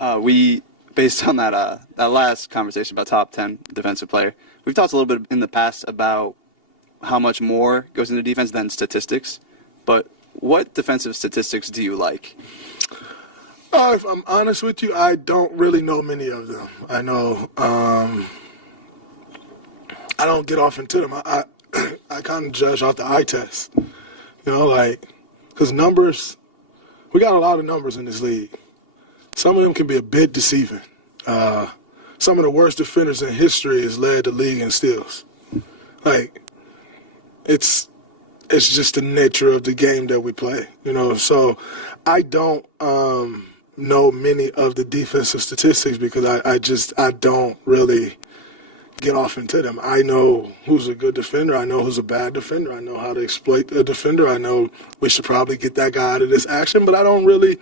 Based on that last conversation about top 10 defensive player, we've talked a little bit in the past about how much more goes into defense than statistics. But what defensive statistics do you like? If I'm honest with you, I don't really know many of them. I know I don't get off into them. I kind of judge off the eye test. Because numbers, we got a lot of numbers in this league. Some of them can be a bit deceiving. Some of the worst defenders in history has led the league in steals. It's just the nature of the game that we play, So I don't know many of the defensive statistics because I don't really get off into them. I know who's a good defender. I know who's a bad defender. I know how to exploit a defender. I know we should probably get that guy out of this action, but I don't really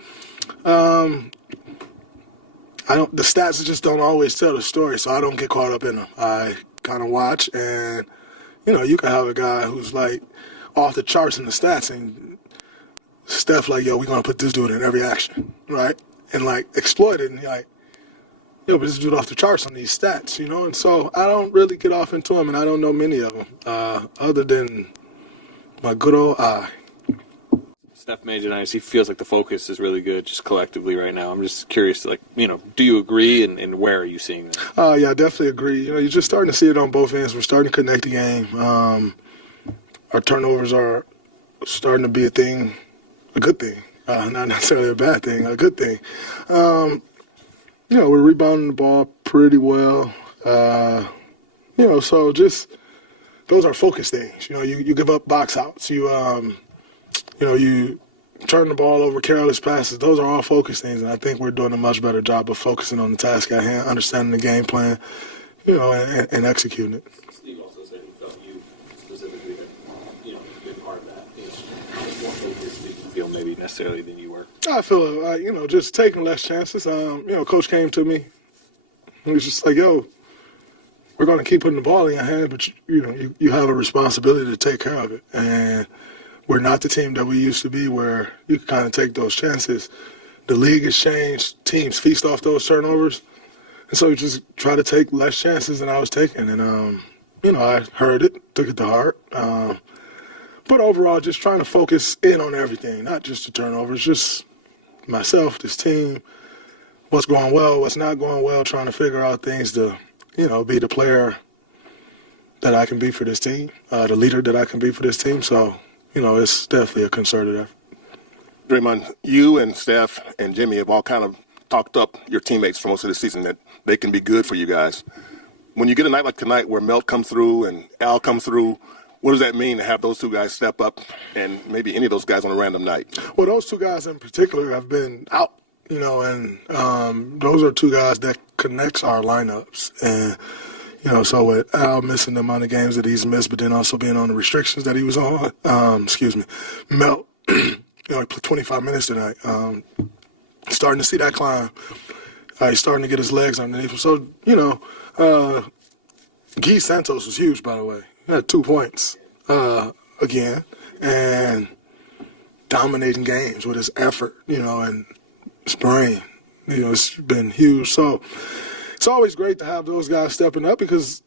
the stats just don't always tell the story, so I don't get caught up in them. I kind of watch, and, you can have a guy who's, off the charts in the stats, and Steph we're going to put this dude in every action, right? And, exploit it, and you're like, but this dude off the charts on these stats, And so I don't really get off into them, and I don't know many of them, other than my good old eye. Steph made it nice. He feels like the focus is really good just collectively right now. I'm just curious, do you agree, and where are you seeing that? Yeah, I definitely agree. You're just starting to see it on both ends. We're starting to connect the game. Our turnovers are starting to be a thing, a good thing, not necessarily a bad thing, a good thing. We're rebounding the ball pretty well. So just those are focus things. You give up box outs. You turn the ball over, careless passes. Those are all focus things, and I think we're doing a much better job of focusing on the task at hand, understanding the game plan, and executing it. Steve also said he felt you specifically had, been part of that. More focused, did you feel maybe necessarily than you were? I feel just taking less chances. Coach came to me. He was just like, "Yo, we're going to keep putting the ball in your hand, but you have a responsibility to take care of it." And we're not the team that we used to be where you can kind of take those chances. The league has changed. Teams feast off those turnovers. And so you just try to take less chances than I was taking. And, I heard it, took it to heart. But overall, just trying to focus in on everything, not just the turnovers, just myself, this team, what's going well, what's not going well, trying to figure out things to, be the player that I can be for this team, the leader that I can be for this team. So, it's definitely a concerted effort. Draymond, you and Steph and Jimmy have all kind of talked up your teammates for most of the season that they can be good for you guys. When you get a night like tonight where Melt comes through and Al comes through, what does that mean to have those two guys step up and maybe any of those guys on a random night? Well, those two guys in particular have been out, and those are two guys that connects our lineups. And so with Al missing the amount of games that he's missed, but then also being on the restrictions that he was on, Melt, he played 25 minutes tonight. Starting to see that climb. He's starting to get his legs underneath him. So, Guy Santos was huge, by the way. He had 2 points again, and dominating games with his effort, and his brain. It's been huge. So it's always great to have those guys stepping up because,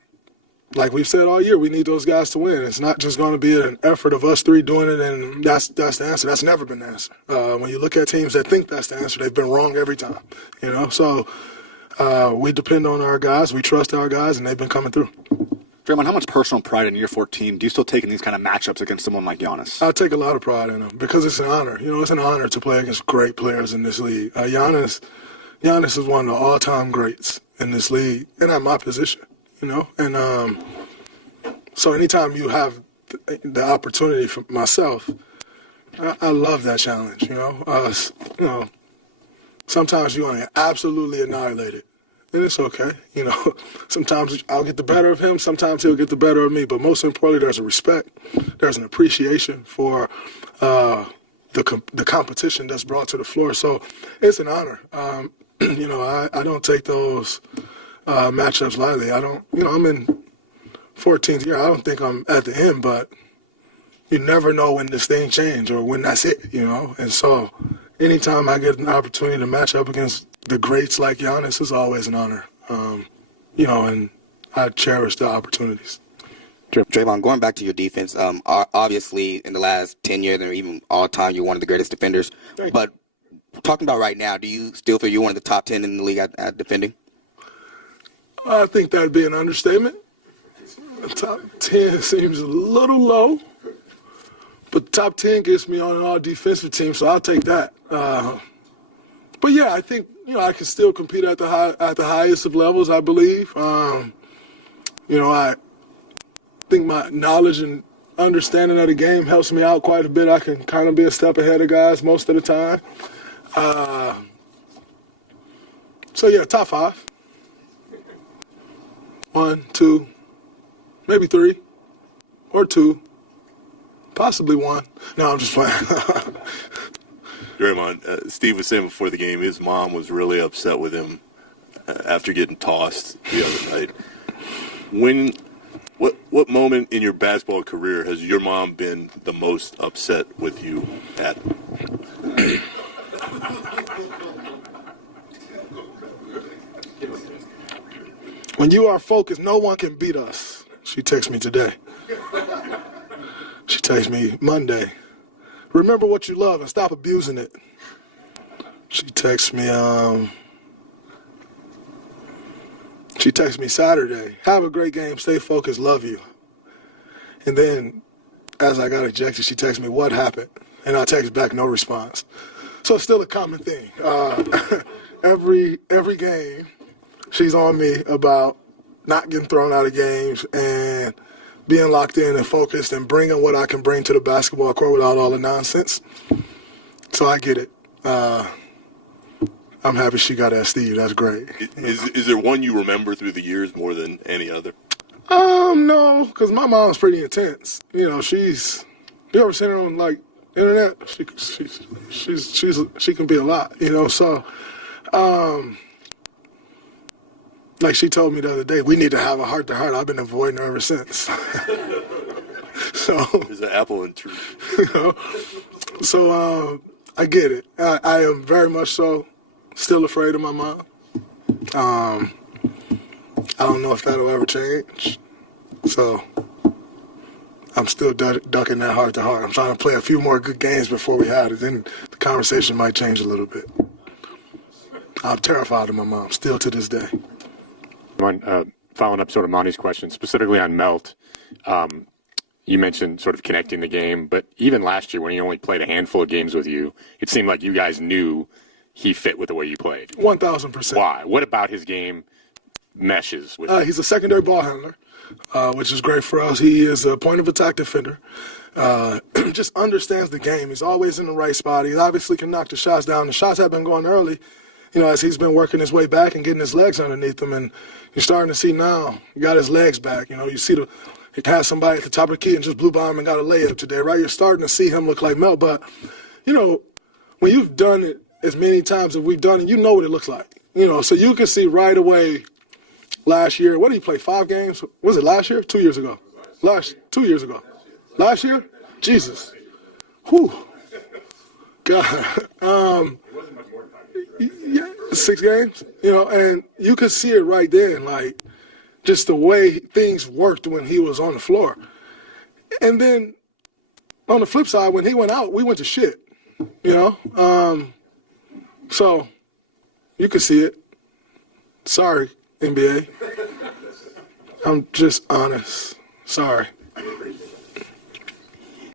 like we've said all year, we need those guys to win. It's not just going to be an effort of us three doing it, and that's the answer. That's never been the answer. When you look at teams that think that's the answer, they've been wrong every time. So we depend on our guys, we trust our guys, and they've been coming through. Draymond, how much personal pride in year 14 do you still take in these kind of matchups against someone like Giannis? I take a lot of pride in them because it's an honor. It's an honor to play against great players in this league. Giannis is one of the all-time greats in this league and at my position, And so anytime you have the opportunity for myself, I love that challenge, Sometimes you want to get absolutely annihilated. And it's okay, Sometimes I'll get the better of him. Sometimes he'll get the better of me. But most importantly, there's a respect. There's an appreciation for the competition that's brought to the floor. So it's an honor. I don't take those matchups lightly. I'm in 14th year. I don't think I'm at the end, but you never know when this thing changes or when that's it, And so anytime I get an opportunity to match up against the greats like Giannis is always an honor. And I cherish the opportunities. Draymond, going back to your defense, obviously in the last 10 years or even all time, you're one of the greatest defenders. But talking about right now, do you still feel you're one of the top 10 in the league at defending? I think that'd be an understatement. Top 10 seems a little low, but top 10 gets me on an all-defensive team, so I'll take that. But yeah, I think I can still compete at the highest of levels. I believe. I think my knowledge and understanding of the game helps me out quite a bit. I can kind of be a step ahead of guys most of the time. So yeah, top 5. 1, 2, maybe 3, or 2, possibly 1. No, I'm just playing. Draymond, Steve was saying before the game his mom was really upset with him after getting tossed the other night. What moment in your basketball career has your mom been the most upset with you at? When you are focused, no one can beat us. She texted me today. She texted me Monday. Remember what you love and stop abusing it. She texted me Saturday. Have a great game. Stay focused. Love you. And then, as I got ejected, she texted me, what happened? And I text back, no response. So it's still a common thing. Every game, she's on me about not getting thrown out of games and being locked in and focused and bringing what I can bring to the basketball court without all the nonsense. So I get it. I'm happy she got that, Steve. That's great. Is there one you remember through the years more than any other? No, because my mom's pretty intense. You ever seen her on internet? She can be a lot. So. Like she told me the other day, we need to have a heart-to-heart. I've been avoiding her ever since. So there's an apple in tree. So I get it. I am very much so still afraid of my mom. I don't know if that'll ever change. So I'm still ducking that heart-to-heart. I'm trying to play a few more good games before we have it. Then the conversation might change a little bit. I'm terrified of my mom, still to this day. Following up sort of Monty's question, specifically on Melt, you mentioned sort of connecting the game, but even last year when he only played a handful of games with you, it seemed like you guys knew he fit with the way you played. 1,000%. Why? What about his game meshes with He's a secondary ball handler, which is great for us. He is a point of attack defender. Just understands the game. He's always in the right spot. He obviously can knock the shots down. The shots have been going early, as he's been working his way back and getting his legs underneath him. And you're starting to see now he got his legs back. You see he has somebody at the top of the key and just blew by him and got a layup today, right? You're starting to see him look like Mel. But, when you've done it as many times as we've done it, you know what it looks like. So you can see right away last year. What did he play, 5 games? Was it last year? 2 years ago? 2 years ago. Last year? Jesus. Whew. God. Yeah, 6 games, and you could see it right then, just the way things worked when he was on the floor. And then on the flip side, when he went out, we went to shit, So you could see it. Sorry, NBA. I'm just honest. Sorry.